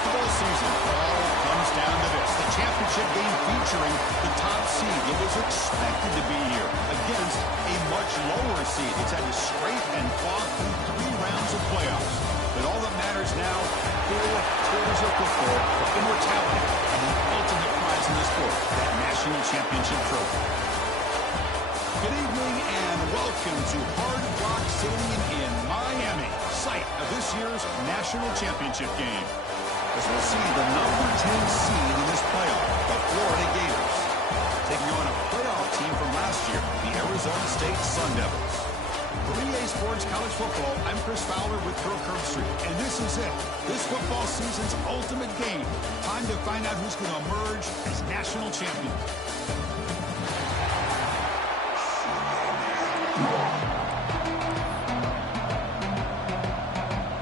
football season. All comes down to this. The championship game featuring the top seed that was expected to be here against a much lower seed. It's had to scrape and claw through 3 rounds of playoffs. But all that matters now, 4 quarters of football for immortality and the ultimate prize in the sport, that national championship trophy. Good evening and welcome to Hard Rock Stadium in Miami, site of this year's national championship game. As we'll see the number 10 seed in this playoff, the Florida Gators, taking on a playoff team from last year, the Arizona State Sun Devils. For EA Sports College Football, I'm Chris Fowler with Kirk Herbstreit, and this is it. This football season's ultimate game. Time to find out who's going to emerge as national champion.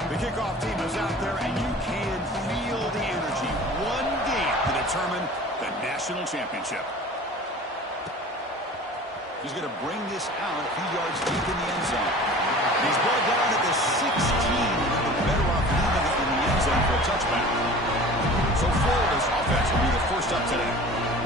The kickoff team is out there, and you can feel the energy. One game to determine the national championship. He's going to bring this out a few yards deep in the end zone. He's brought down at the 16. Better off leaving it in the end zone for a touchback. So Florida's offense will be the first up today.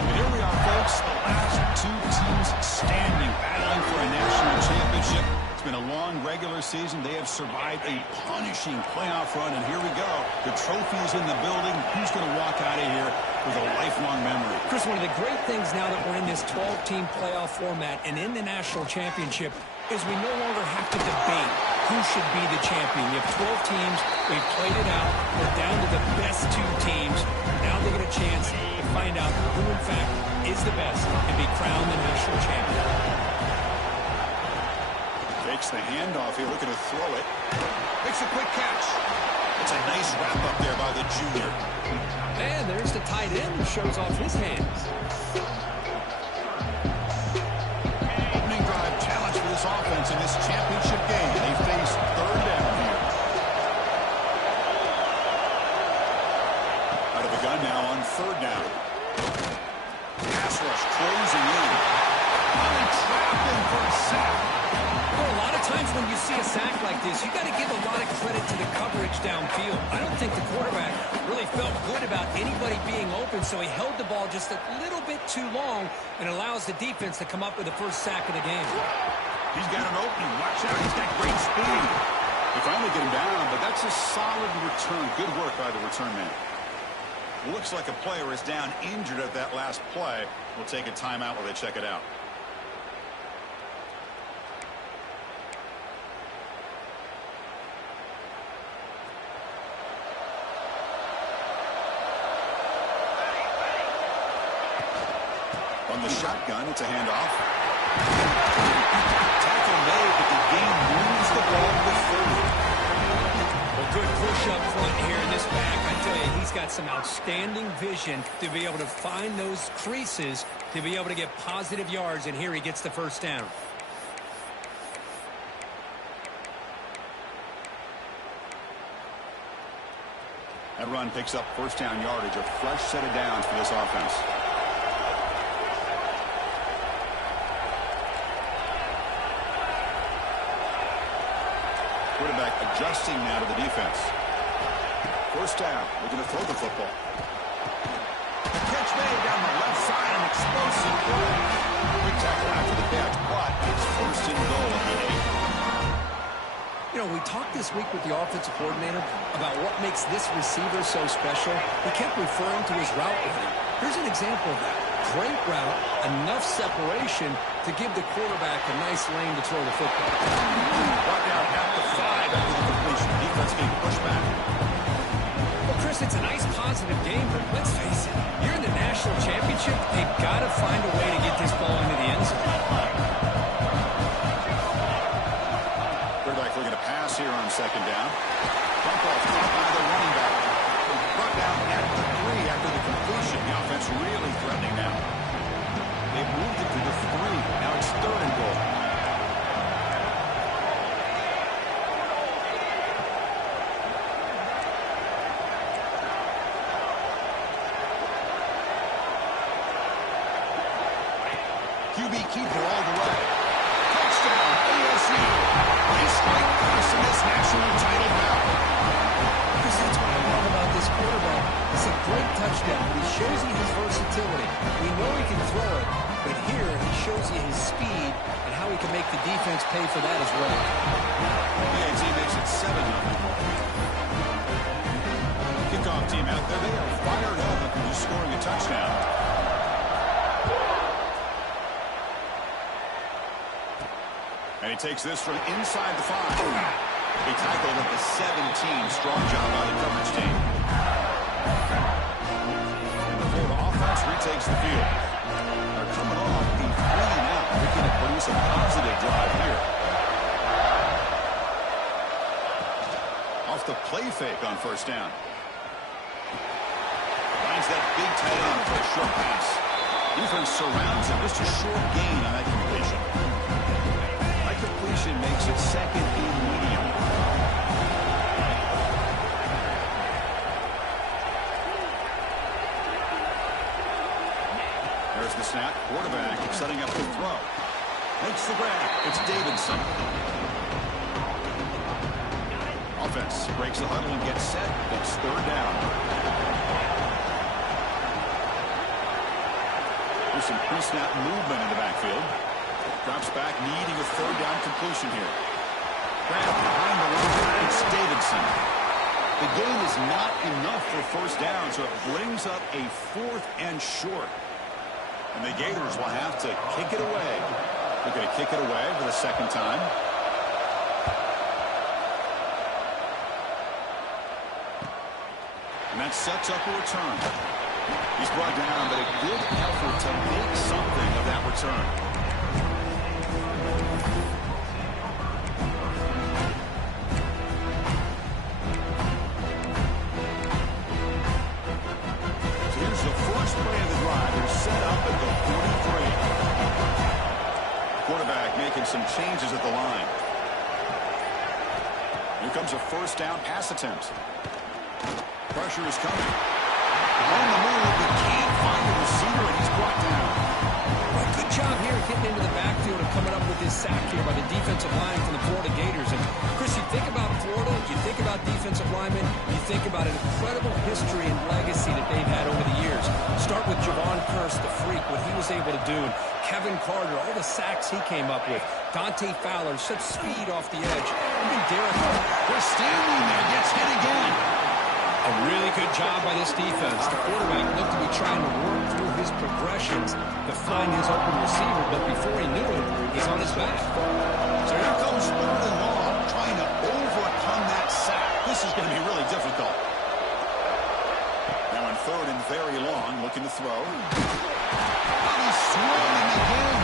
And here we are, folks, the last 2 teams standing, battling for a national championship. It's been a long regular season. They have survived a punishing playoff run, and here we go. The trophy is in the building. Who's going to walk out of here with a lifelong memory? Chris, one of the great things now that we're in this 12-team playoff format and in the national championship is we no longer have to debate who should be the champion. You have 12 teams. We've played it out. We're down to the best 2 teams. Now they get a chance to find out who, in fact, is the best and be crowned the national champion. Takes the handoff here, looking to throw it. Makes a quick catch. It's a nice wrap up there by the junior. And there's the tight end who shows off his hands. Opening drive challenge for this offense in this championship game. They face 3rd down here. Out of the gun now on 3rd down. Pass rush closing in. Trapping for a sack. Well, a lot of times when you see a sack like this, you got to give a lot of credit to the coverage downfield. I don't think the quarterback really felt good about anybody being open, so he held the ball just a little bit too long and allows the defense to come up with the first sack of the game. He's got an opening. Watch out. He's got great speed. They finally get him down, but that's a solid return. Good work by the return man. Looks like a player is down injured at that last play. We'll take a timeout while they check it out. On the shotgun, it's a handoff. Tackle made, but the game moves the ball to the 30. Well, good push up front here in this back. I tell you, he's got some outstanding vision to be able to find those creases, to be able to get positive yards, and here he gets the first down. That run picks up first down yardage, a fresh set of downs for this offense. Quarterback adjusting now to the defense. First down, looking to throw the football. Catch made down the left side, an explosive play. Quick tackle after the catch, but it's first and goal at the 8. You know, we talked this week with the offensive coordinator about what makes this receiver so special. He kept referring to his route running. Here's an example of that. Great route, enough separation to give the quarterback a nice lane to throw the football. Brought down at the 5 after the completion. Defense being pushed back. Well, Chris, it's a nice positive game, but let's face it, you're in the national championship. They've got to find a way to get this ball into the end zone. Quarterback looking to pass here on 2nd down. Bump off caught by the running back. Brought down at the 3 after the completion. The offense really threatening now. They've moved it to the 3. Now it's 3rd and goal. QB keeper all the way. Touchdown, ASU. They strike first in this national title battle. Because that's what I love about this quarterback. pay for that as well. The AT makes it 7-0. Kickoff team out there. They are fired up after just scoring a touchdown. And he takes this from inside the 5. He tackled at the 17. Strong job by the coverage team. And the Florida offense retakes the field. They're coming off the 3-and-out. Looking to produce a positive drive here. Off the play fake on first down. Finds that big tight end for a short pass. Defense surrounds him. Just a short gain on that completion. That completion makes it second and medium. There's the snap. Quarterback setting up the throw. Makes the grab. It's Davidson. Offense breaks the huddle and gets set. That's third down. There's some pre-snap movement in the backfield. Drops back, needing a third down completion here. Grab behind the line. It's Davidson. The gain is not enough for first down, so it brings up a 4th and short. And the Gators will have to kick it away. They're going to kick it away for the second time. And that sets up a return. He's brought down, but a good effort to make something of that return. So here's the first play of the drive. They're set up at the 43. Quarterback making some changes at the line. Here comes a first down pass attempt. Pressure is coming. On the move, he can't find the receiver, and he's brought down. Well, good job here getting into the backfield and coming up with this sack here by the defensive line from the Florida Gators. And, Chris, you think about Florida, you think about defensive linemen, you think about an incredible history and legacy that they've had over the years. Start with Javon Kearse, the freak, what he was able to do. And Kevin Carter, all the sacks he came up with. Dante Fowler, such speed off the edge. Even Derek. They're standing there, gets hit again. A really good job by this defense. The quarterback looked to be trying to work through his progressions to find his open receiver, but before he knew it, he's on his back. So here comes third and long, trying to overcome that sack. This is going to be really difficult. Now on third and very long, looking to throw. And he's swinging again.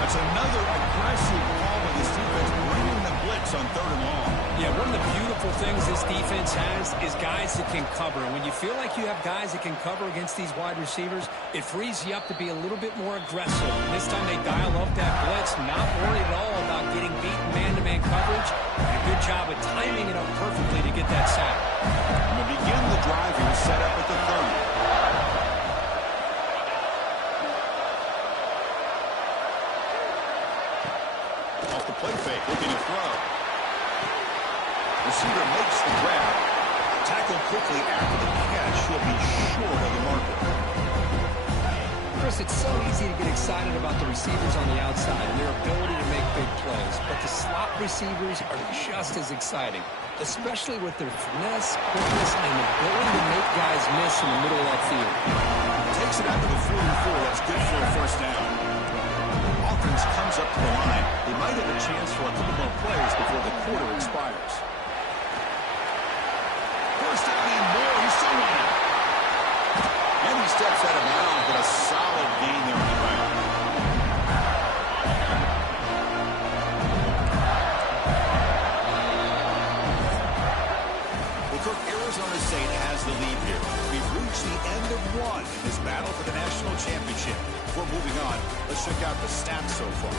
That's another aggressive call by this defense, bringing the blitz on third and long. Yeah, one of the beautiful things this defense has is guys that can cover. And when you feel like you have guys that can cover against these wide receivers, it frees you up to be a little bit more aggressive. And this time they dial up that blitz, not worried at all about getting beaten man-to-man coverage. And a good job of timing it up perfectly to get that sack. And to begin the drive, he was set up at the 30. Off the play fake, looking to throw. Receiver makes the grab. Tackled quickly after the catch. He'll be short of the marker. Chris, it's so easy to get excited about the receivers on the outside and their ability to make big plays. But the slot receivers are just as exciting, especially with their finesse, quickness, and ability to make guys miss in the middle of that field. Takes it out to the 44. That's good for a first down. Offense comes up to the line. They might have a chance for a couple more plays before the quarter expires. First down and more. He's still running. And he steps out of bounds, but a solid gain there on the right. Well, Kirk, Arizona State has the lead here. We've reached the end of one in this battle for the national championship. Before moving on, let's check out the stats so far.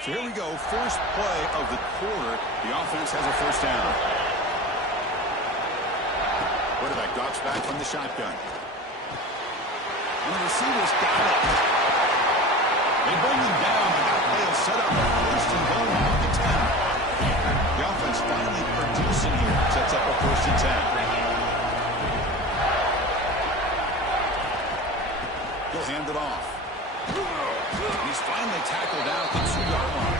So here we go, first play of the quarter. The offense has a first down. Quarterback drops back from the shotgun. And the receivers got it. They bring him down, but that play is set up a first and goal at the 10. The offense finally producing here. Sets up a first and 10. He'll hand it off. And he's finally tackled out at the 2-yard line.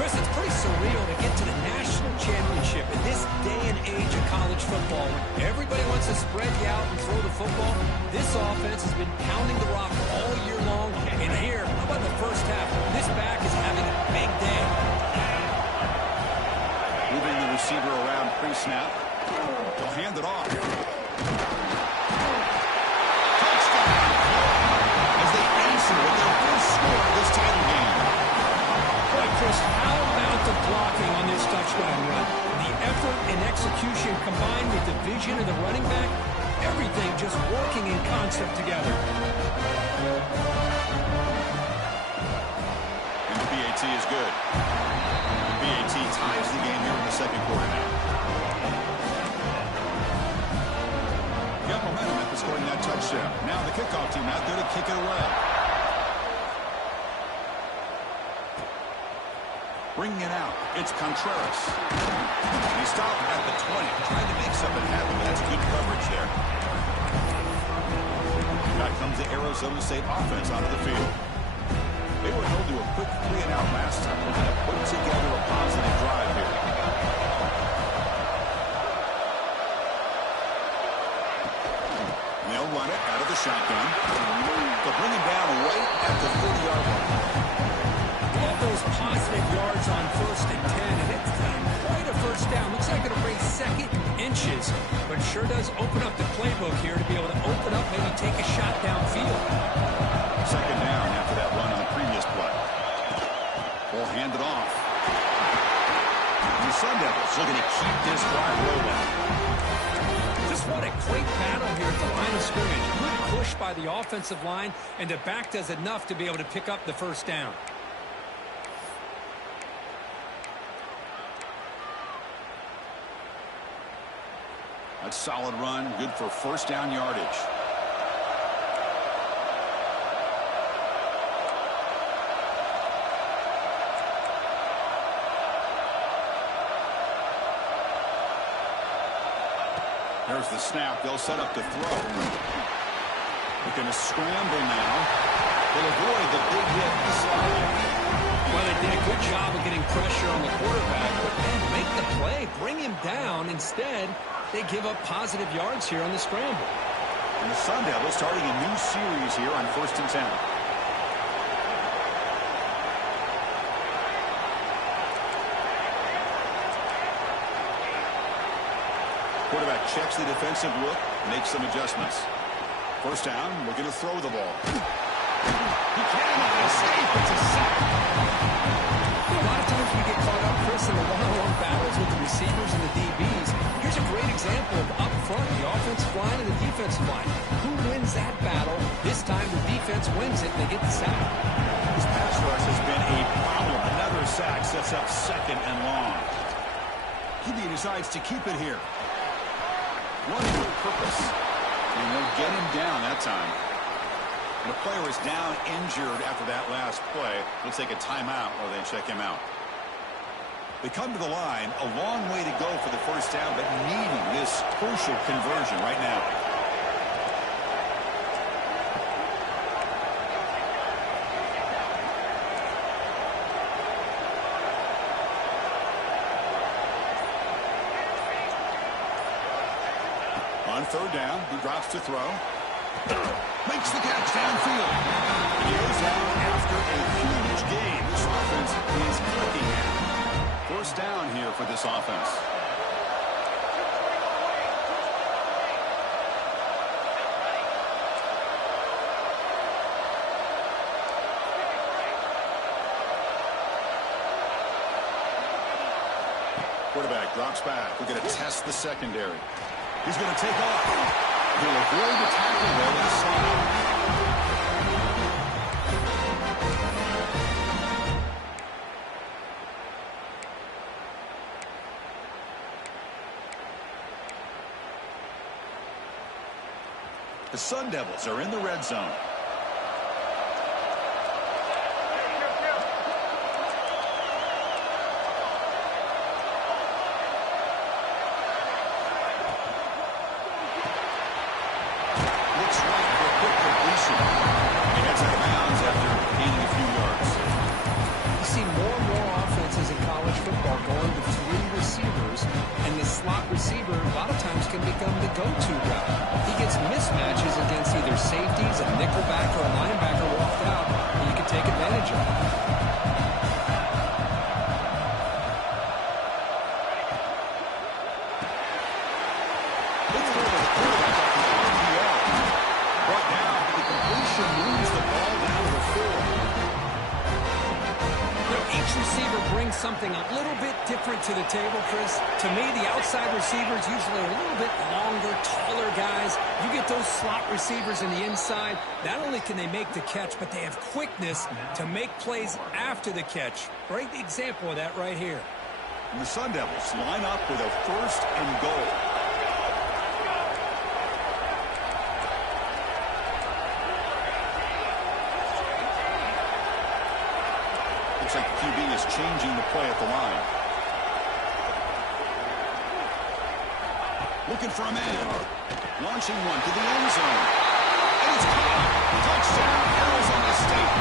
Chris, it's pretty surreal to get to the national championship in this day and age of college football. When everybody wants to spread you out and throw the football, this offense has been pounding the rock all year long. And here, how about the first half? This back is having a big day. Moving the receiver around pre-snap. They'll hand it off. Touchdown! As they answer with their first score of this title game. Boy, Chris, how about the blocking on this touchdown run? The effort and execution combined with the vision of the running back, everything just working in concert together. And the PAT is good. The PAT ties the game here in the second quarter now. Got momentum after scoring that touchdown. Now the kickoff team out there to kick it away. Bringing it out, it's Contreras. He stopped at the 20, trying to make something happen, but that's good coverage there. Back comes the Arizona State offense onto the field. They were held to a quick 3-and-out last time. They're going to put together a positive drive here. And they'll run it out of the shotgun. They'll bring him down right at the 30-yard line. Love those positive yards on 1st and 10, and it's quite a first down. Looks like it'll bring second inches, but sure does open up the playbook here to be able to open up, maybe take a shot downfield. Second down after that run on the previous play. We'll hand it off. The Sun Devils looking to keep this drive rolling. Just what a great battle here at the line of scrimmage. Good push by the offensive line, and the back does enough to be able to pick up the first down. A solid run, good for first down yardage. There's the snap. They'll set up to throw. They're going to scramble now. They'll avoid the big hit inside. Well, they did a good job of getting pressure on the quarterback, but man, make the play, bring him down. Instead, they give up positive yards here on the scramble. And the Sun Devils starting a new series here on 1st and 10. Quarterback checks the defensive look, makes some adjustments. First down, looking to throw the ball. He cannot escape. It's a sack. A lot of times we get caught up, Chris, in the one-on-one battles with the receivers and the DBs. Here's a great example of up front, the offensive line and the defensive line. Who wins that battle? This time the defense wins it and they get the sack. This pass rush has been a problem. Another sack sets up 2nd and long. He decides to keep it here. Running with purpose. And they'll get him down that time. The player is down injured after that last play. They'll take a timeout while they check him out. They come to the line, a long way to go for the first down, but needing this crucial conversion right now. On 3rd down, he drops to throw. Makes the catch downfield. He goes down after a huge gain. This offense is clicking at. First down here for this offense. Quarterback drops back. We're going to test the secondary. He's going to take off. He'll avoid the tackle there with a slide. The Sun Devils are in the red zone. brings something a little bit different to the table, Chris. To me, the outside receivers usually are a little bit longer, taller guys. You get those slot receivers in the inside, not only can they make the catch, but they have quickness to make plays after the catch. Great example of that right here. And the Sun Devils line up with a 1st and goal. Looks like the QB is changing the play at the line. Looking for a man. Launching one to the end zone. And it's caught. Touchdown, Arizona State.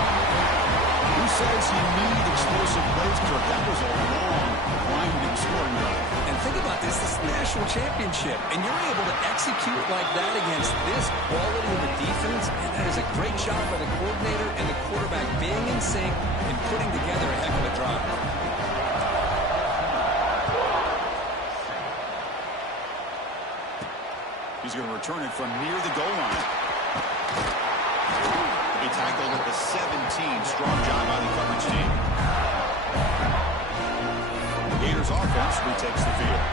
Who says you need explosive plays, Kirk? That was a long, winding scoring drive. And think about this. This is the national championship. And you're able to execute like that against this quality of the defense. And that is a great job by the coordinator and the quarterback being in sync and putting together a heck of a drive. He's going to return it from near the goal line. He tackled at the 17. Strong job by the coverage team. Gators offense retakes the field.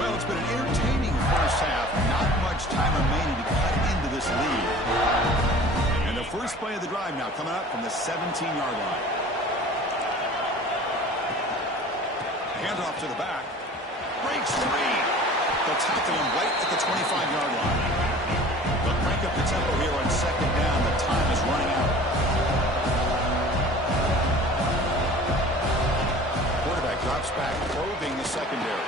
Well, it's been an entertaining first half. Not much time remaining to cut into this lead. And the first play of the drive now coming up from the 17-yard line. Handoff to the back. Breaks free. They'll tackle him right at the 25-yard line. They'll crank up the tempo here on 2nd down. The time is running out. Quarterback drops back, probing the secondary.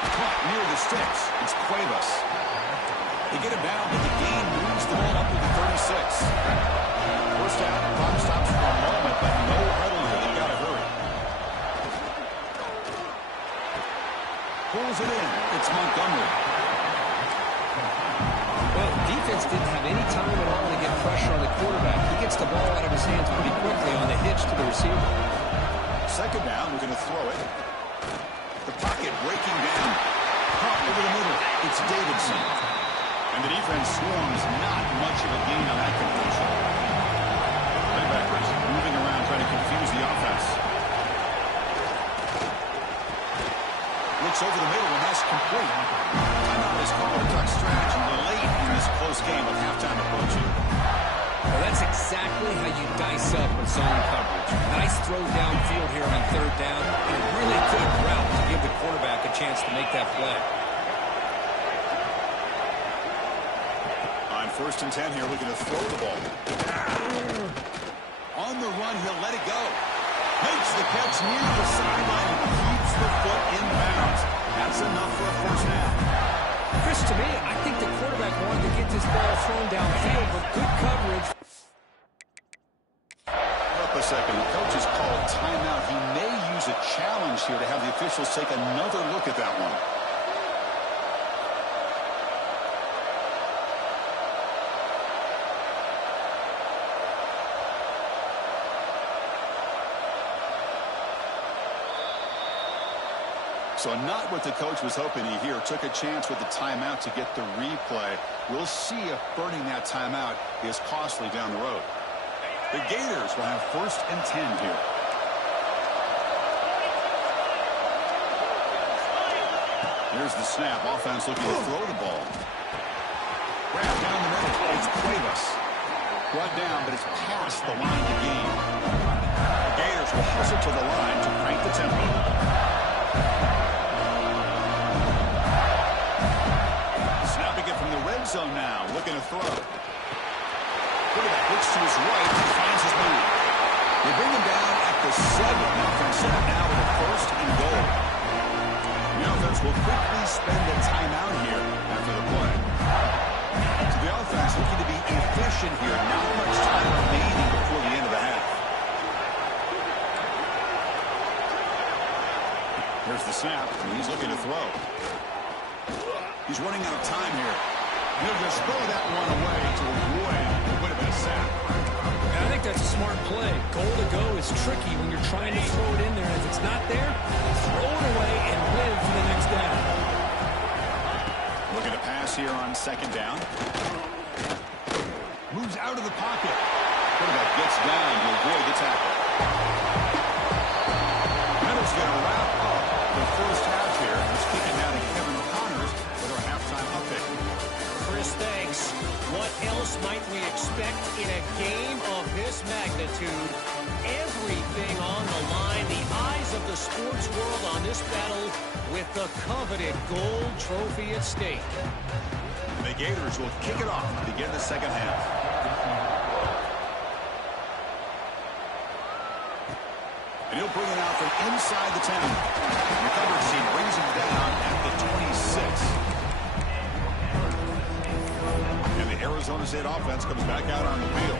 Caught near the sticks. It's Cuevas. They get him down, but the gain moves the ball up to the 36. First down, clock stops for a moment, but no huddle here. They've got to hurry. Pulls it in. It's Montgomery. Well, defense didn't have any time at all to get pressure on the quarterback. He gets the ball out of his hands pretty quickly on the hitch to the receiver. 2nd down, we're going to throw it. The pocket breaking down. Caught over the middle. It's Davidson. And the defense swarms. Not much of a gain on that completion. Linebackers moving around trying to confuse the offense. Looks over the middle, and that's complete. Timeout is called. A duck strategy late in this close game with halftime approaching. Well, that's exactly how you dice up a zone coverage. Nice throw downfield here on 3rd down, and a really good route to give the quarterback a chance to make that play. On 1st and 10 here, we're going to throw the ball. On the run, he'll let it go. Makes the catch near the sideline and keeps the foot in bounds. That's enough for a 1st down. Chris, to me, I think the quarterback wanted to get this ball thrown downfield, but good coverage. Up a second. The coach has called timeout. He may use a challenge here to have the officials take another look at that one. So not what the coach was hoping to hear. Took a chance with the timeout to get the replay. We'll see if burning that timeout is costly down the road. The Gators will have 1st and 10 here. Here's the snap. Offense looking to throw the ball. Grab down the middle. It's Cuevas. Brought down, but it's past the line to gain. The Gators will hustle to the line to crank the tempo. Snapping it from the red zone now. Looking to throw. Quarterback looks to his right and finds his move. They bring him down at the 7. Offense set up now with a 1st and goal. The offense will quickly spend a timeout here after the play. So the offense looking to be efficient here. Not much time remaining before the end of the half. Here's the snap, and he's looking to throw. He's running out of time here. He'll just throw that one away to avoid what would have been a sack. And I think that's a smart play. Goal to go is tricky when you're trying to throw it in there. If it's not there, throw it away and live for the next down. Looking to pass here on 2nd down. Moves out of the pocket. Quarterback gets down to avoid the tackle. Handles the might we expect in a game of this magnitude? Everything on the line. The eyes of the sports world on this battle with the coveted gold trophy at stake. The Gators will kick it off to begin the second half. And he'll bring it out from inside the 10. The coverage team brings him down at the 26. And the Arizona State offense comes back out on the field,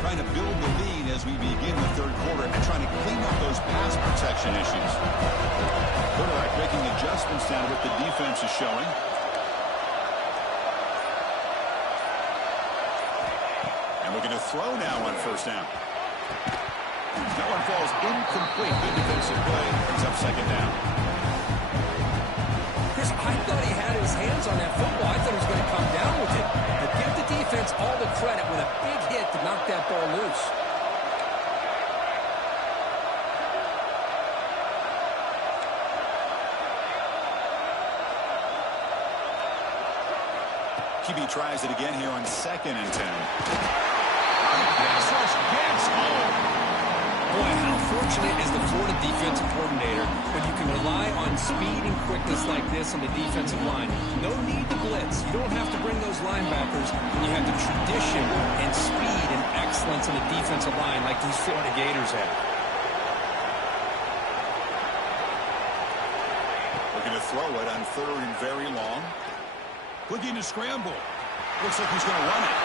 trying to build the lead as we begin the third quarter and trying to clean up those pass protection issues. Quarterback making adjustments down to what the defense is showing. And looking to throw now on first down. That one falls incomplete. Good defensive play. Brings up second down. Chris, I thought he had his hands on that football. I thought he was going to come down with it. But give the defense all the credit with a big hit to knock that ball loose. QB tries it again here on 2nd and 10. Pass rush gets home. Boy, how fortunate is the Florida defensive coordinator when you can rely on speed and quickness like this on the defensive line. No need to blitz. You don't have to bring those linebackers when you have the tradition and speed and excellence in the defensive line like these Florida Gators have. Looking to throw it on 3rd and very long. Looking to scramble. Looks like he's going to run it.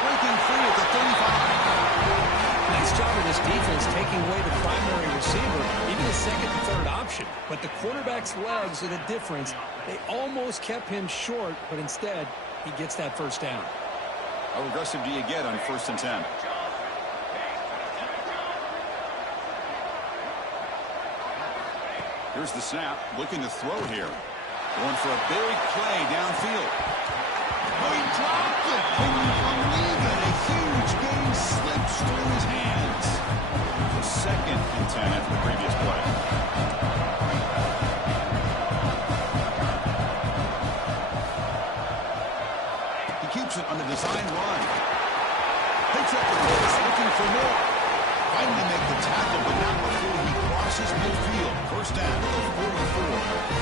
Breaking free at the 35. Nice job of this defense taking away the primary receiver, even the second and third option. But the quarterback's legs are the difference. They almost kept him short, but instead, he gets that first down. How aggressive do you get on 1st and 10? Here's the snap. Looking to throw here. Going for a big play downfield. Oh, he dropped it. Can you believe it? A huge gain slips through his hands. For 2nd and 10 after the previous play. He keeps it on the design run. Picks up the pace, looking for more. Finally make the tackle, but not before he crosses midfield. First down at the 44.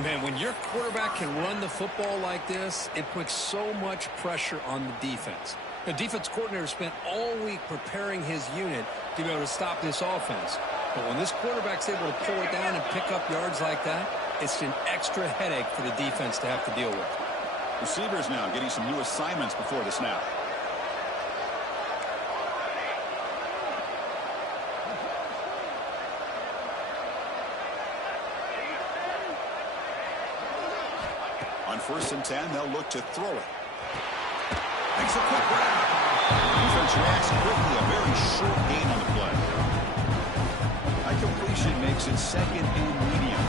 Man, when your quarterback can run the football like this, it puts so much pressure on the defense. The defense coordinator spent all week preparing his unit to be able to stop this offense. But when this quarterback's able to pull it down and pick up yards like that, it's an extra headache for the defense to have to deal with. Receivers now getting some new assignments before the snap. On 1st and 10, they'll look to throw it. Makes a quick grab. Defense reacts quickly. A very short gain on the play. High completion makes it 2nd and medium.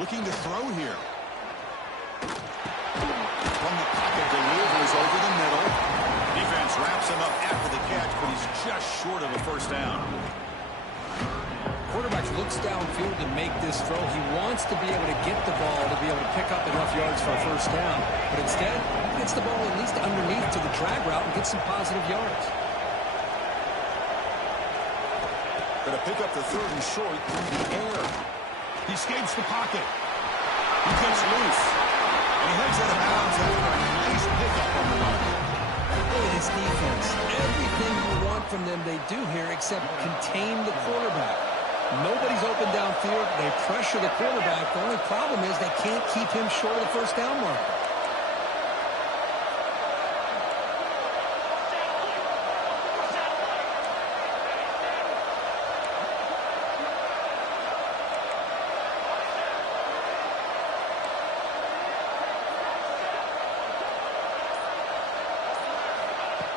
Looking to throw here. From the pocket, delivers over the middle. Defense wraps him up after the catch, but he's just short of a first down. Quarterback looks downfield to make this throw. He wants to be able to get the ball to be able to pick up enough yards for a first down. But instead, he gets the ball at least underneath to the drag route and gets some positive yards. Going to pick up the 3rd and short through the air. He escapes the pocket. He gets loose. And he heads out of bounds after a nice pickup on the run. Boy, this defense, everything you want from them they do here except contain the quarterback. Nobody's open downfield. They pressure the quarterback. The only problem is they can't keep him short of the first down mark.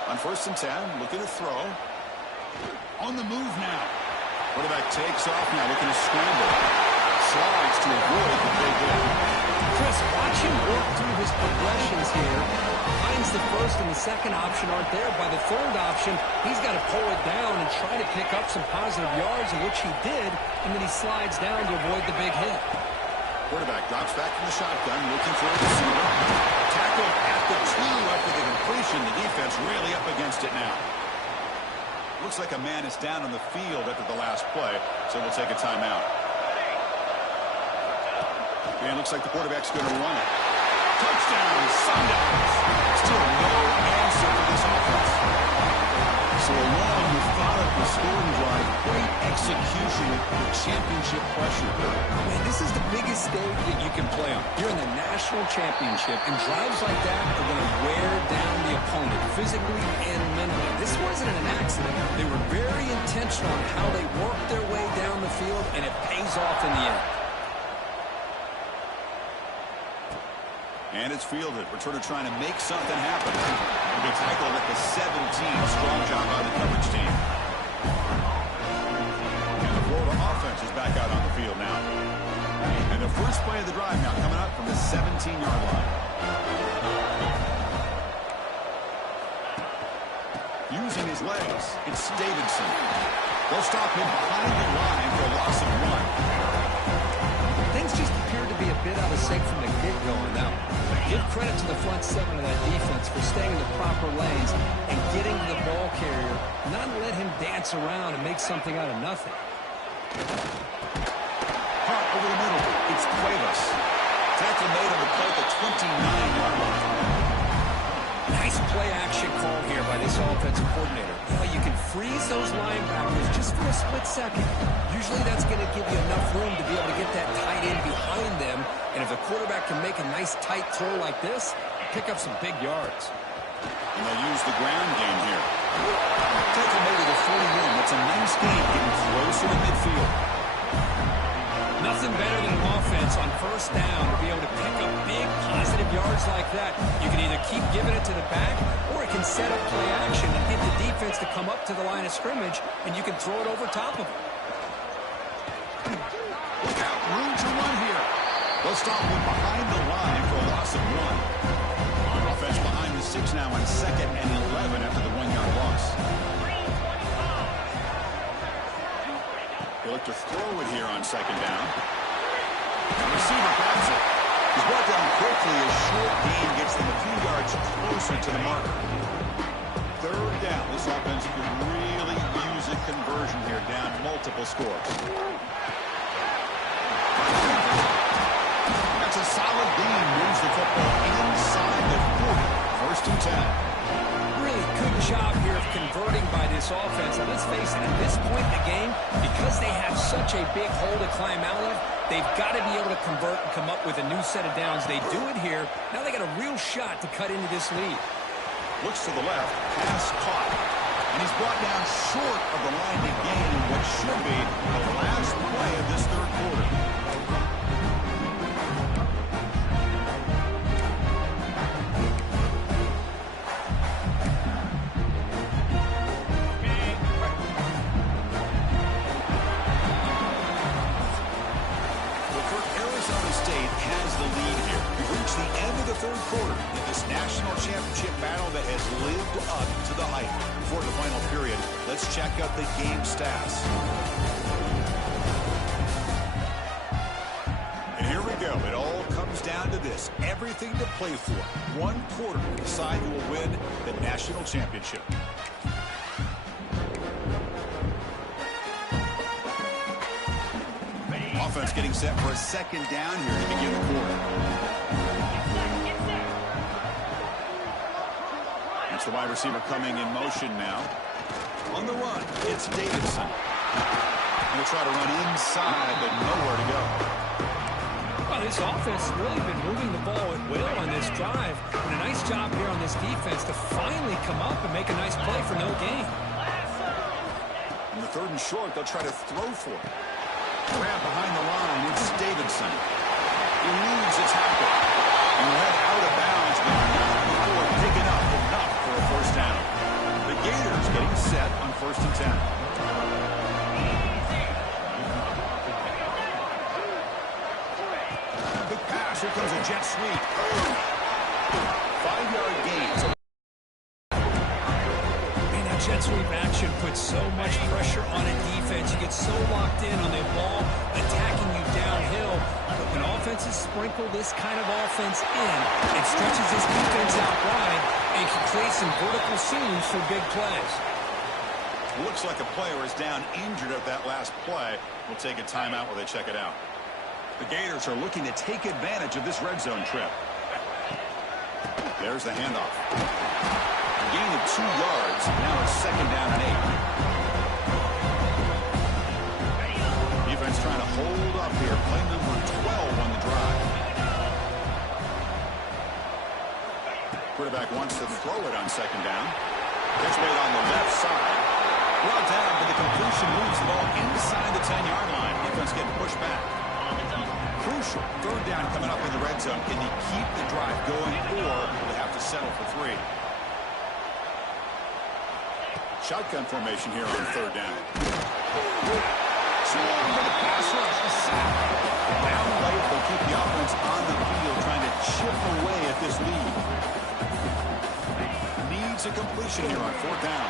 On 1st and 10, looking to throw. On the move now. Quarterback takes off now, looking to scramble. Slides to avoid the big hit. Chris, watch him work through his progressions here. Finds the first and the second option aren't there. By the third option, he's got to pull it down and try to pick up some positive yards, which he did, and then he slides down to avoid the big hit. Quarterback drops back from the shotgun, looking for a receiver. Tackled at the 2 after the completion. The defense really up against it now. Looks like a man is down on the field after the last play, so we'll take a timeout. And it looks like the quarterback's going to run it. Touchdown, Sundowns. Still no answer for this offense. So a long, methodical scoring drive. Great execution with championship pressure. Man, this is the biggest stage that you can play on. You're in the national championship, and drives like that are going to wear down the opponent physically and mentally. This wasn't an accident. They were very intentional on how they worked their way down the field, and it pays off in the end. And it's fielded. Returner trying to make something happen. He'll be tackled at the 17. Strong job by the coverage team. And the Florida offense is back out on the field now. And the first play of the drive now coming up from the 17-yard line. Using his legs, it's Davidson. They'll stop him behind the line for a loss of 1. Things just appear to be a bit out of sync from the get-go on that one. Give credit to the front 7 of that defense for staying in the proper lanes and getting to the ball carrier, not let him dance around and make something out of nothing. Hart over the middle. It's Cuevas. Tackle made on the play at the 29-yard line. Nice play-action call here by this offensive coordinator. You can freeze those linebackers just for a split second. Usually that's going to give you enough room to be able to get that tight end behind them. And if the quarterback can make a nice tight throw like this, pick up some big yards. And they'll use the ground game here. Tackle made at the 41. That's a nice game getting closer to midfield. Nothing better than an offense on first down to be able to pick up big positive yards like that. You can either keep giving it to the back, or it can set up play action and get the defense to come up to the line of scrimmage, and you can throw it over top of them. Look out, room to run here. They'll stop him behind the line for a loss of 1. Offense behind the 6 now on 2nd and 11 after the 1-yard loss. They look to throw it here on 2nd down. The receiver grabs it. He's brought down quickly. A short gain gets them a few yards closer to the marker. 3rd down. This offense could really use a conversion here, down multiple scores. That's a solid gain. Moves the football inside the 40. 1st and 10. Really good job here of converting by this offense. And let's face it, at this point in the game, because they have such a big hole to climb out of, they've got to be able to convert and come up with a new set of downs. They do it here. Now they got a real shot to cut into this lead. Looks to the left. Pass caught. And he's brought down short of the line to gain what should be the last play of this 3rd quarter. In this national championship battle that has lived up to the hype. Before the final period, let's check out the game stats. And here we go. It all comes down to this. Everything to play for. 1 quarter to decide who will win the national championship. Offense getting set for a 2nd down here to begin the quarter. It's the wide receiver coming in motion now. On the run, it's Davidson. He'll try to run inside, but nowhere to go. Well, this offense has really been moving the ball at will on this drive. And a nice job here on this defense to finally come up and make a nice play for no gain. In the 3rd and short, they'll try to throw for it. Grab behind the line, it's Davidson. Eludes a tackle. And led out of bounds, but not before picking up enough for a 1st down. The Gators getting set on 1st and 10. Big pass Here comes a jet sweep. 5-yard gain. Man, that jet sweep action puts so much pressure on a defense. You get so locked in on the ball attacking you downhill. But when offenses sprinkle this kind of offense in, it stretches this defense out wide and can create some vertical seams for big plays. Looks like a player is down injured at that last play. We'll take a timeout while they check it out. The Gators are looking to take advantage of this red zone trip. There's the handoff. A gain of 2 yards. Now it's 2nd down and 8. Defense trying to hold up here. Play number 12 on the drive. Quarterback wants to throw it on 2nd down. Gets made on the left side. Brought down, but the completion moves the ball inside the 10-yard line. Defense getting pushed back. Crucial 3rd down coming up in the red zone. Can he keep the drive going, or will they have to settle for 3? Shotgun formation here on 3rd down. Swung for the pass rush. A sack. Down late, they'll keep the offense on the field, trying to chip away at this lead. Needs a completion here on 4th down.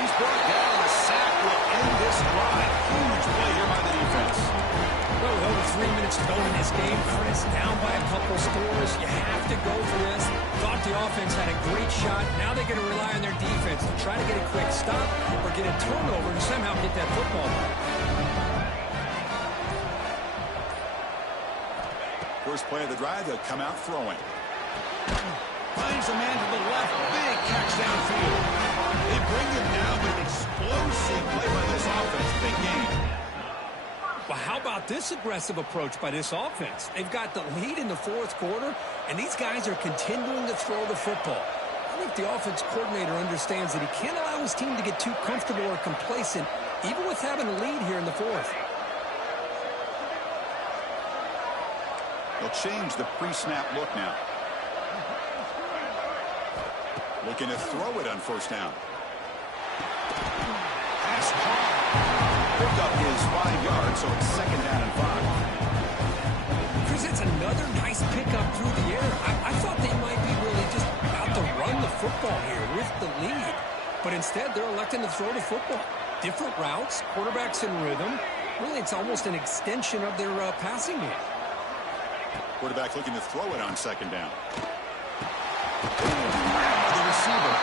He's brought down. A sack will end this drive. Huge play here by the defense. Well, with over 3 minutes to go in this game, Chris, down by a couple scores. You have to go for this. Thought the offense had a great shot. Now they're going to rely on their defense to try to get a quick stop or get a turnover and somehow get that football back. First play of the drive, they'll come out throwing. Finds a man to the left. Big catch downfield. They bring him down, but an explosive play by this offense. Big game. Well, how about this aggressive approach by this offense? They've got the lead in the 4th quarter, and these guys are continuing to throw the football. I think the offense coordinator understands that he can't allow his team to get too comfortable or complacent, even with having a lead here in the 4th. They'll change the pre-snap look now. Looking to throw it on 1st down. Pass caught. Pickup is 5 yards, so it's 2nd down and 5. Chris, it's another nice pickup through the air. I thought they might be really just about to run the football here with the lead. But instead, they're electing to throw the football. Different routes, quarterbacks in rhythm. Really, it's almost an extension of their passing game. Quarterback looking to throw it on 2nd down. The receiver.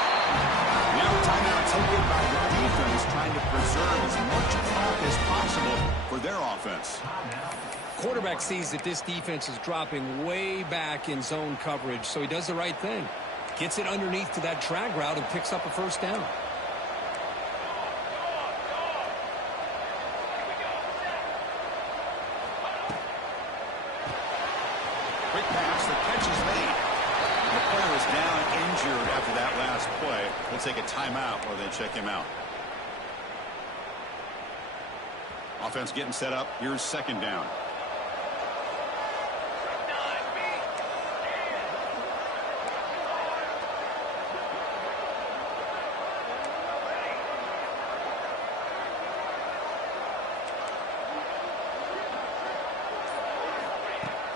Now timeout taken by the defense, trying to preserve as much clock as possible for their offense. Quarterback sees that this defense is dropping way back in zone coverage, so he does the right thing. Gets it underneath to that drag route and picks up a 1st down. Quick pass, the catch is made. The player is down injured after that last play. We'll take a timeout while they check him out. Offense getting set up. Here's 2nd down.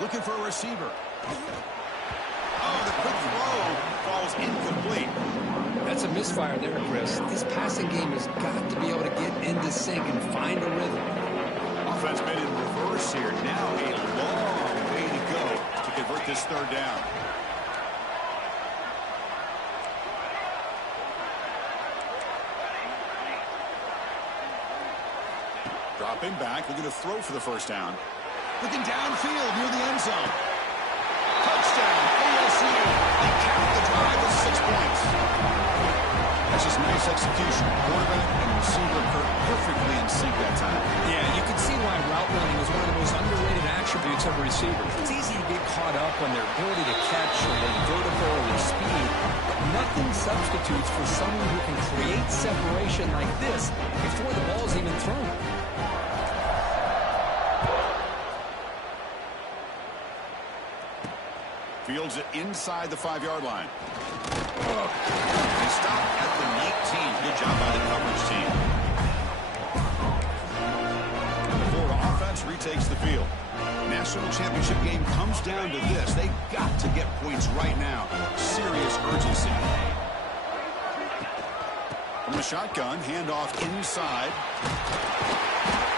Looking for a receiver. Oh, the quick throw falls incomplete. That's a misfire there, Chris. This passing game has got to be able to get into sync and find a rhythm. Offense made in reverse here. Now a long way to go to convert this 3rd down. Dropping back, looking to throw for the 1st down. Looking downfield near the end zone. Touchdown, ASU. They count the drive with 6 points. That's just nice execution. Quarterback and receiver perfectly in sync that time. Yeah, you can see why route running is one of the most underrated attributes of a receiver. It's easy to get caught up on their ability to catch or their vertical or their speed, but nothing substitutes for someone who can create separation like this before the ball's even thrown. Fields it inside the 5-yard line. They stop at the 18. Good job by the coverage team. The Florida offense retakes the field. National championship game comes down to this. They got to get points right now. Serious urgency. From the shotgun, handoff inside.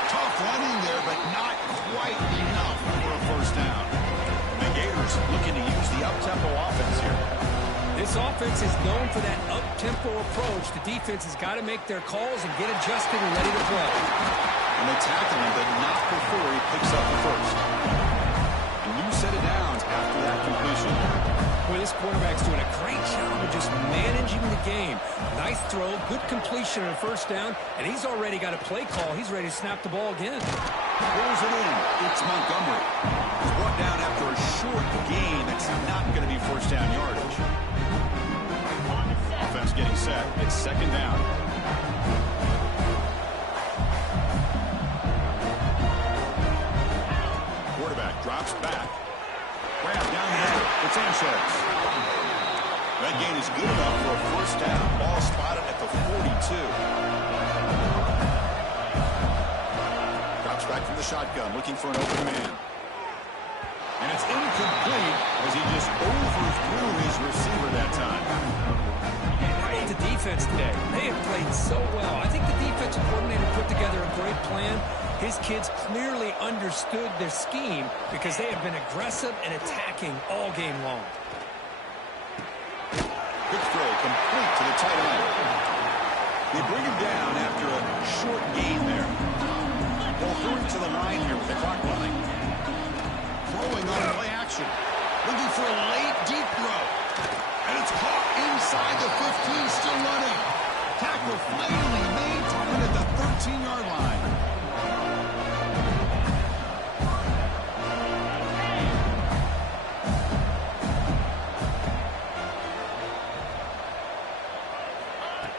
Tough running there, but not quite enough for a first down. The Gators looking to use the up-tempo offense here. This offense is known for that up-tempo approach. The defense has got to make their calls and get adjusted and ready to play. And they tackle him, but not before he picks up the first. A new set of downs after that completion. Boy, this quarterback's doing a great job of just managing the game. Nice throw, good completion on a first down, and he's already got a play call. He's ready to snap the ball again. Pulls it in. It's Montgomery. He's brought down after a short gain. That's not going to be first down yardage. Offense getting set. It's second down. Quarterback drops back. Grab down the middle. It's Sanchez. That gain is good enough for a first down. Ball spotted at the 42. Drops back from the shotgun, looking for an open man. And it's incomplete as he just overthrew his receiver that time. The defense today, they have played so well. I think the defensive coordinator put together a great plan. His kids clearly understood their scheme because they have been aggressive and attacking all game long. Quick throw complete to the tight end. They bring him down after a short gain there. Ball throwing to the line here with the clock running. Throwing on play action. Looking for a late deep throw. And it's caught inside the 15, still running. Tackle finally made, taken at the 13-yard line.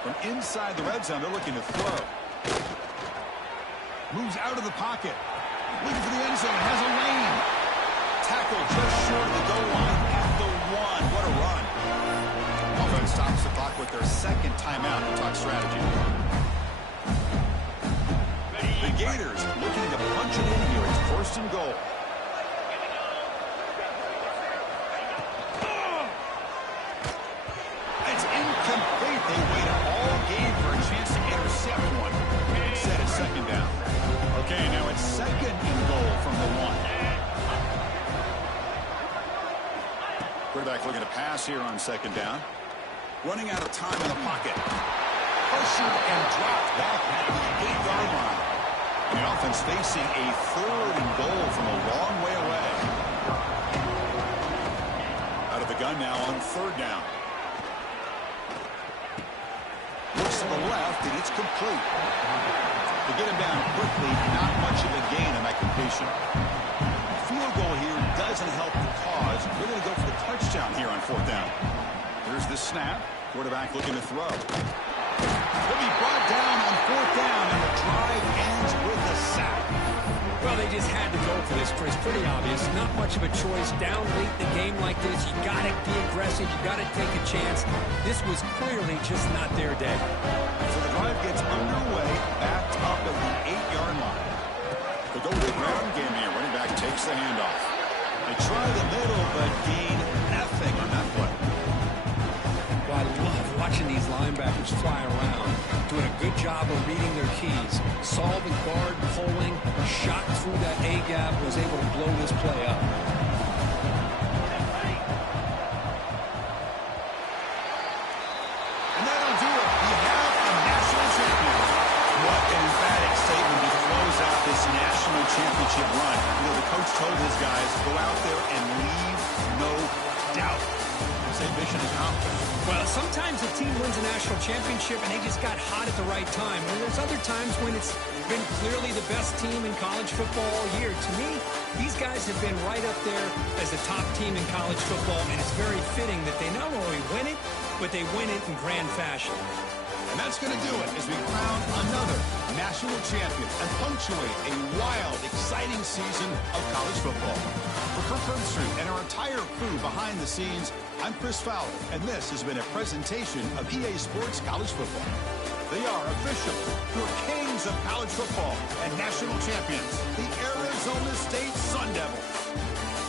From inside the red zone, they're looking to throw. Moves out of the pocket. Looking for the end zone, has a lane. Tackle just short of the goal line at the 1. What a run. Offense stops the clock with their second timeout to talk strategy. The Gators looking to punch it in here. It's first and goal. It's incomplete. They waited all game for a chance to intercept one. Instead of second down. Okay, now it's second and goal from the 1. Quarterback looking to pass here on second down. Running out of time in the pocket. Pressured and dropped back at the 8-yard line. And the offense facing a third and goal from a long way away. Out of the gun now on third down. Looks to the left, and it's complete. To get him down quickly, not much of a gain on that completion. Field goal here doesn't help the cause. We're going to go for the touchdown here on fourth down. Here's the snap. Quarterback looking to throw. He'll be brought down on fourth down, and the drive ends with a sack. Well, they just had to go for this, Chris. Pretty obvious. Not much of a choice. Down late in the game like this, you got to be aggressive. You got to take a chance. This was clearly just not their day. So the drive gets underway, backed up at the 8-yard line. The go to the ground game here. Running back takes the handoff. They try the middle, but gain nothing on that play. Well, I love watching these linebackers fly around, doing a good job of reading their keys. Solving guard, pulling, shot through that A-gap, was able to blow this play up. And that'll do it. We have a national champion. What an emphatic statement to close out this national championship run. You know, the coach told his guys, go out there and leave no doubt. Say mission accomplished. Well, sometimes a team wins a national championship and they just got hot at the right time. And there's other times when it's been clearly the best team in college football all year. To me, these guys have been right up there as the top team in college football, and it's very fitting that they not only win it, but they win it in grand fashion. And that's going to do it as we crown another national champion and punctuate a wild, exciting season of college football. For Kirk Herbstreit and our entire crew behind the scenes, I'm Chris Fowler, and this has been a presentation of EA Sports College Football. They are official, your kings of college football and national champions, the Arizona State Sun Devils.